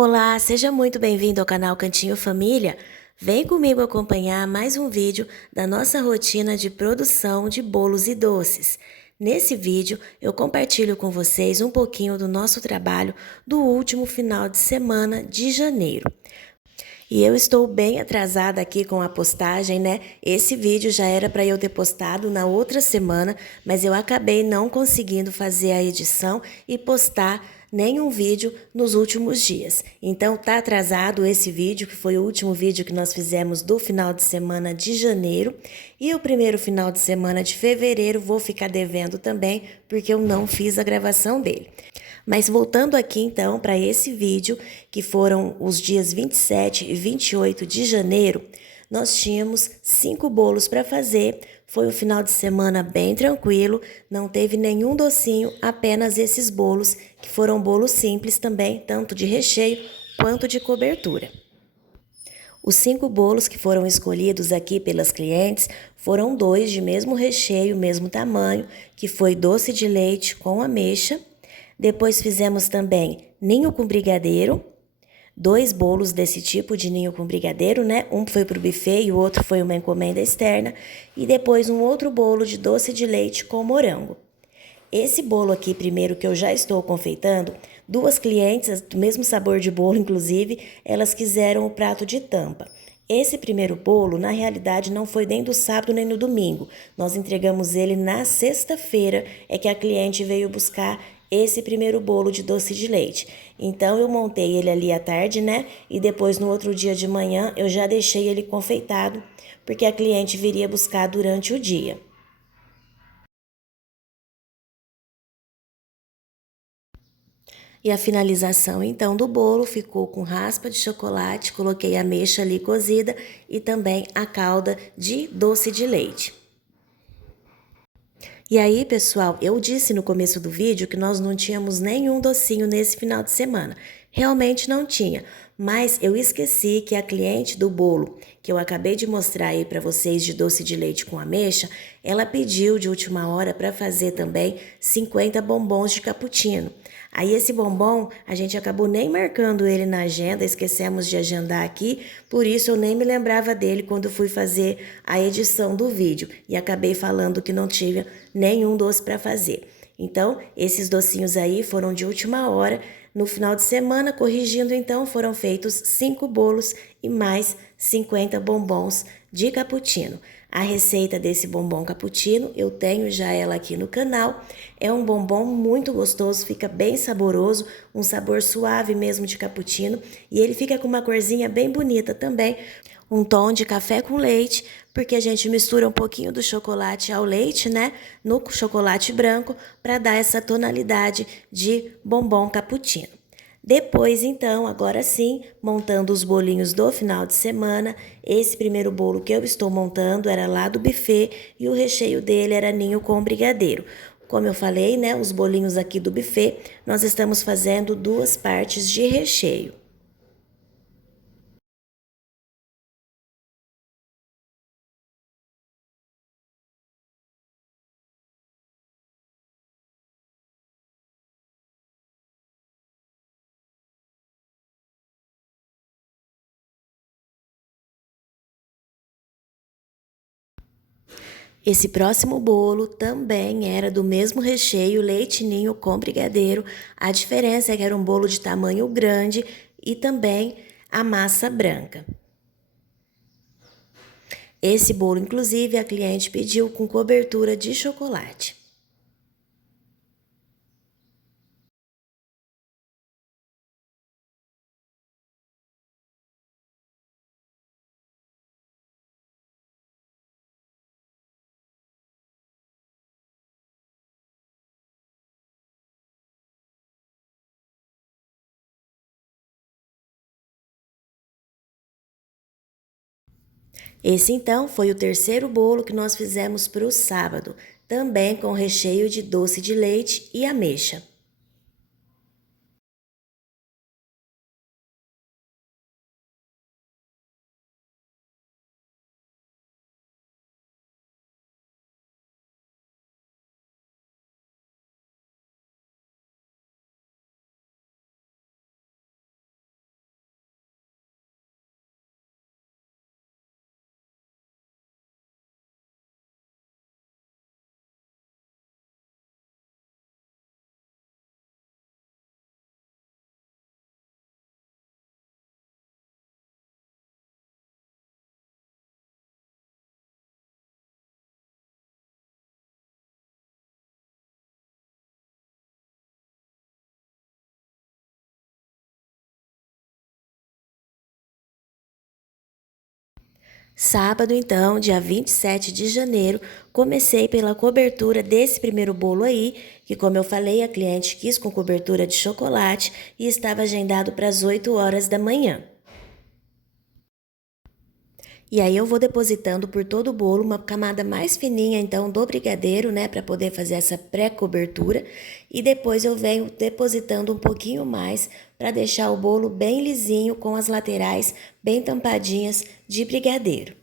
Olá, seja muito bem-vindo ao canal Cantinho Família. Vem comigo acompanhar mais um vídeo da nossa rotina de produção de bolos e doces. Nesse vídeo, eu compartilho com vocês um pouquinho do nosso trabalho do último final de semana de janeiro. E eu estou bem atrasada aqui com a postagem, né? Esse vídeo já era para eu ter postado na outra semana, mas eu acabei não conseguindo fazer a edição e postar nenhum vídeo nos últimos dias. Então tá atrasado esse vídeo, que foi o último vídeo que nós fizemos do final de semana de janeiro, e o primeiro final de semana de fevereiro vou ficar devendo também, porque eu não fiz a gravação dele. Mas voltando aqui então para esse vídeo, que foram os dias 27 e 28 de janeiro, nós tínhamos 5 bolos para fazer. Foi um final de semana bem tranquilo, não teve nenhum docinho, apenas esses bolos, que foram bolos simples também, tanto de recheio quanto de cobertura. Os 5 bolos que foram escolhidos aqui pelas clientes foram 2 de mesmo recheio, mesmo tamanho, que foi doce de leite com ameixa. Depois fizemos também ninho com brigadeiro, 2 bolos desse tipo de ninho com brigadeiro, né? Um foi para o buffet e o outro foi uma encomenda externa. E depois um outro bolo de doce de leite com morango. Esse bolo aqui, primeiro, que eu já estou confeitando, 2 clientes, do mesmo sabor de bolo, inclusive, elas quiseram o prato de tampa. Esse primeiro bolo, na realidade, não foi nem do sábado nem no domingo. Nós entregamos ele na sexta-feira, é que a cliente veio buscar esse primeiro bolo de doce de leite. Então, eu montei ele ali à tarde, né? E depois, no outro dia de manhã, eu já deixei ele confeitado, porque a cliente viria buscar durante o dia. E a finalização, então, do bolo ficou com raspa de chocolate, coloquei a ameixa ali cozida e também a calda de doce de leite. E aí, pessoal, eu disse no começo do vídeo que nós não tínhamos nenhum docinho nesse final de semana. Realmente não tinha, mas eu esqueci que a cliente do bolo, que eu acabei de mostrar aí para vocês de doce de leite com ameixa, ela pediu de última hora para fazer também 50 bombons de cappuccino. Aí esse bombom, a gente acabou nem marcando ele na agenda, esquecemos de agendar aqui, por isso eu nem me lembrava dele quando fui fazer a edição do vídeo e acabei falando que não tinha nenhum doce para fazer. Então, esses docinhos aí foram de última hora. No final de semana, corrigindo então, foram feitos 5 bolos e mais 50 bombons de cappuccino. A receita desse bombom cappuccino, eu tenho já ela aqui no canal. É um bombom muito gostoso, fica bem saboroso, um sabor suave mesmo de cappuccino. E ele fica com uma corzinha bem bonita também, um tom de café com leite, porque a gente mistura um pouquinho do chocolate ao leite, né, no chocolate branco, para dar essa tonalidade de bombom cappuccino. Depois, então, agora sim, montando os bolinhos do final de semana. Esse primeiro bolo que eu estou montando era lá do buffet e o recheio dele era ninho com brigadeiro. Como eu falei, né, os bolinhos aqui do buffet, nós estamos fazendo 2 partes de recheio. Esse próximo bolo também era do mesmo recheio, leite ninho com brigadeiro. A diferença é que era um bolo de tamanho grande e também a massa branca. Esse bolo, inclusive, a cliente pediu com cobertura de chocolate. Esse então foi o terceiro bolo que nós fizemos para o sábado, também com recheio de doce de leite e ameixa. Sábado, então, dia 27 de janeiro, comecei pela cobertura desse primeiro bolo aí, que como eu falei, a cliente quis com cobertura de chocolate e estava agendado para as 8 horas da manhã. E aí eu vou depositando por todo o bolo uma camada mais fininha, então, do brigadeiro, né, para poder fazer essa pré-cobertura. E depois eu venho depositando um pouquinho mais para deixar o bolo bem lisinho, com as laterais bem tampadinhas de brigadeiro.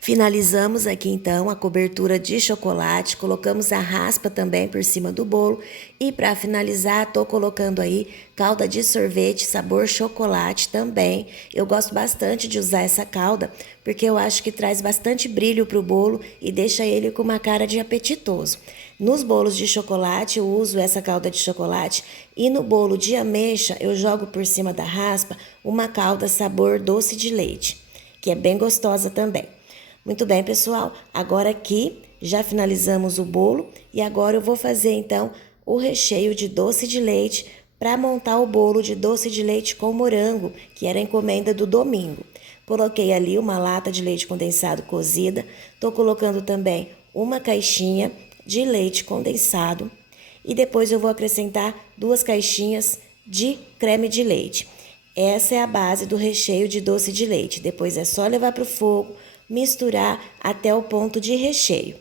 Finalizamos aqui então a cobertura de chocolate, colocamos a raspa também por cima do bolo e para finalizar tô colocando aí calda de sorvete sabor chocolate também. Eu gosto bastante de usar essa calda porque eu acho que traz bastante brilho pro bolo e deixa ele com uma cara de apetitoso. Nos bolos de chocolate eu uso essa calda de chocolate e no bolo de ameixa eu jogo por cima da raspa uma calda sabor doce de leite, que é bem gostosa também. Muito bem, pessoal. Agora aqui já finalizamos o bolo e agora eu vou fazer então o recheio de doce de leite para montar o bolo de doce de leite com morango, que era a encomenda do domingo. Coloquei ali uma lata de leite condensado cozida, tô colocando também uma caixinha de leite condensado e depois eu vou acrescentar 2 caixinhas de creme de leite. Essa é a base do recheio de doce de leite. Depois é só levar para o fogo, misturar até o ponto de recheio.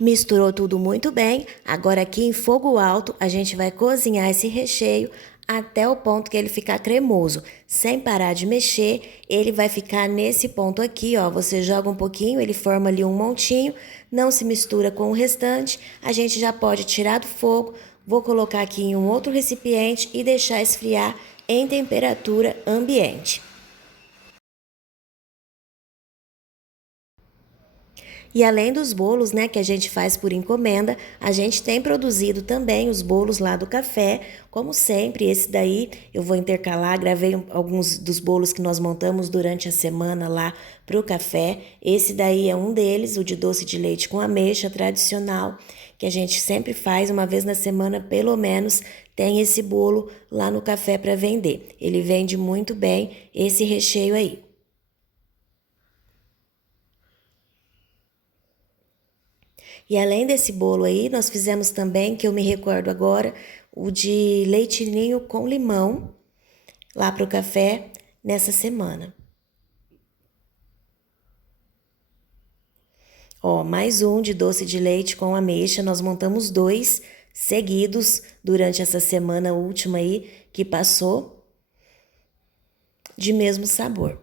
Misturou tudo muito bem. Agora aqui em fogo alto, a gente vai cozinhar esse recheio até o ponto que ele ficar cremoso. Sem parar de mexer, ele vai ficar nesse ponto aqui, ó. Você joga um pouquinho, ele forma ali um montinho, não se mistura com o restante. A gente já pode tirar do fogo. Vou colocar aqui em um outro recipiente e deixar esfriar em temperatura ambiente. E além dos bolos, né, que a gente faz por encomenda, a gente tem produzido também os bolos lá do café. Como sempre, esse daí eu vou intercalar, gravei alguns dos bolos que nós montamos durante a semana lá para o café. Esse daí é um deles, o de doce de leite com ameixa tradicional, que a gente sempre faz uma vez na semana, pelo menos, tem esse bolo lá no café para vender. Ele vende muito bem esse recheio aí. E além desse bolo aí, nós fizemos também, que eu me recordo agora, o de leite ninho com limão, lá para o café, nessa semana. Ó, mais um de doce de leite com ameixa, nós montamos 2 seguidos durante essa semana última aí, que passou, de mesmo sabor.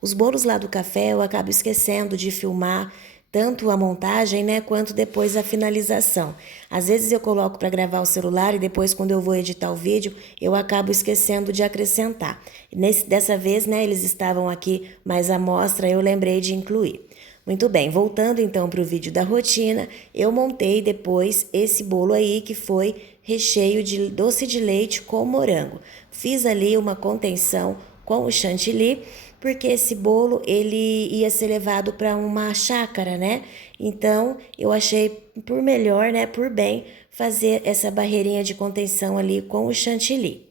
Os bolos lá do café eu acabo esquecendo de filmar tanto a montagem, né, quanto depois a finalização. Às vezes eu coloco para gravar o celular e depois quando eu vou editar o vídeo, eu acabo esquecendo de acrescentar. Dessa vez, né, eles estavam aqui mais à mostra, eu lembrei de incluir. Muito bem, voltando então para o vídeo da rotina, eu montei depois esse bolo aí que foi recheio de doce de leite com morango. Fiz ali uma contenção com o chantilly, porque esse bolo ele ia ser levado para uma chácara, né? Então eu achei por melhor, né, por bem, fazer essa barreirinha de contenção ali com o chantilly.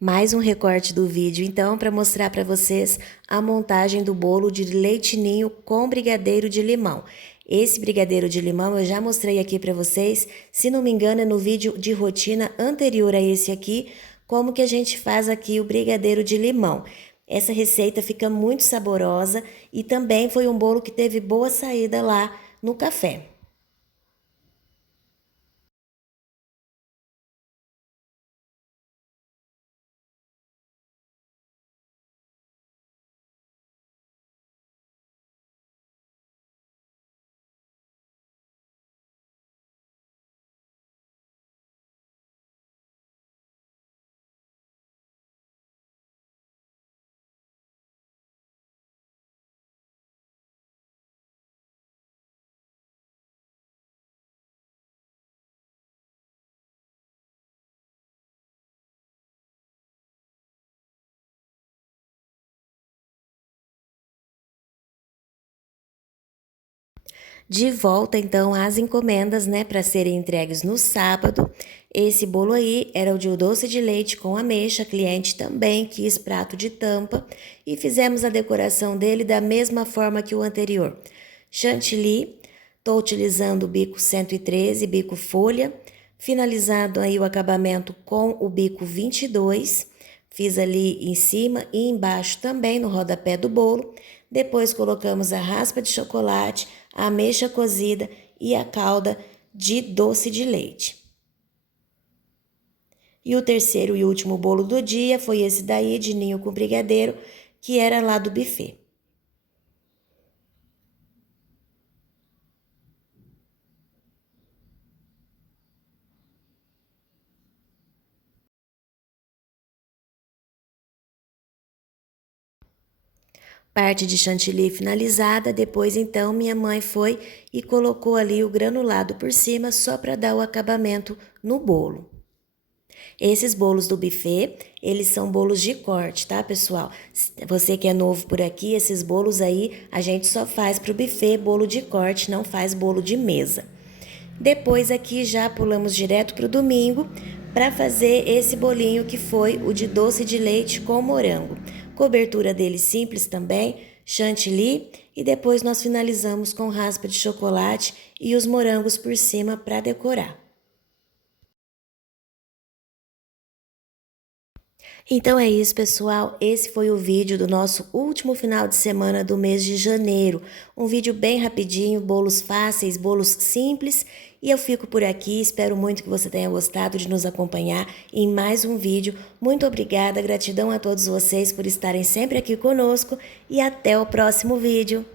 Mais um recorte do vídeo, então, para mostrar para vocês a montagem do bolo de leite ninho com brigadeiro de limão. Esse brigadeiro de limão eu já mostrei aqui para vocês, se não me engano é no vídeo de rotina anterior a esse aqui, como que a gente faz aqui o brigadeiro de limão. Essa receita fica muito saborosa e também foi um bolo que teve boa saída lá no café. De volta, então, às encomendas, né, para serem entregues no sábado. Esse bolo aí era o de doce de leite com ameixa, cliente também quis prato de tampa e fizemos a decoração dele da mesma forma que o anterior. Chantilly, estou utilizando o bico 113, bico folha, finalizado aí o acabamento com o bico 22, fiz ali em cima e embaixo também no rodapé do bolo. Depois colocamos a raspa de chocolate, a ameixa cozida e a calda de doce de leite. E o terceiro e último bolo do dia foi esse daí de ninho com brigadeiro, que era lá do buffet. Parte de chantilly finalizada, depois então minha mãe foi e colocou ali o granulado por cima só para dar o acabamento no bolo. Esses bolos do buffet, eles são bolos de corte, tá, pessoal? Você que é novo por aqui, esses bolos aí a gente só faz pro buffet bolo de corte, não faz bolo de mesa. Depois aqui já pulamos direto pro domingo para fazer esse bolinho que foi o de doce de leite com morango. Cobertura dele simples também, chantilly e depois nós finalizamos com raspa de chocolate e os morangos por cima para decorar. Então é isso, pessoal. Esse foi o vídeo do nosso último final de semana do mês de janeiro. Um vídeo bem rapidinho, bolos fáceis, bolos simples. E eu fico por aqui. Espero muito que você tenha gostado de nos acompanhar em mais um vídeo. Muito obrigada, gratidão a todos vocês por estarem sempre aqui conosco e até o próximo vídeo.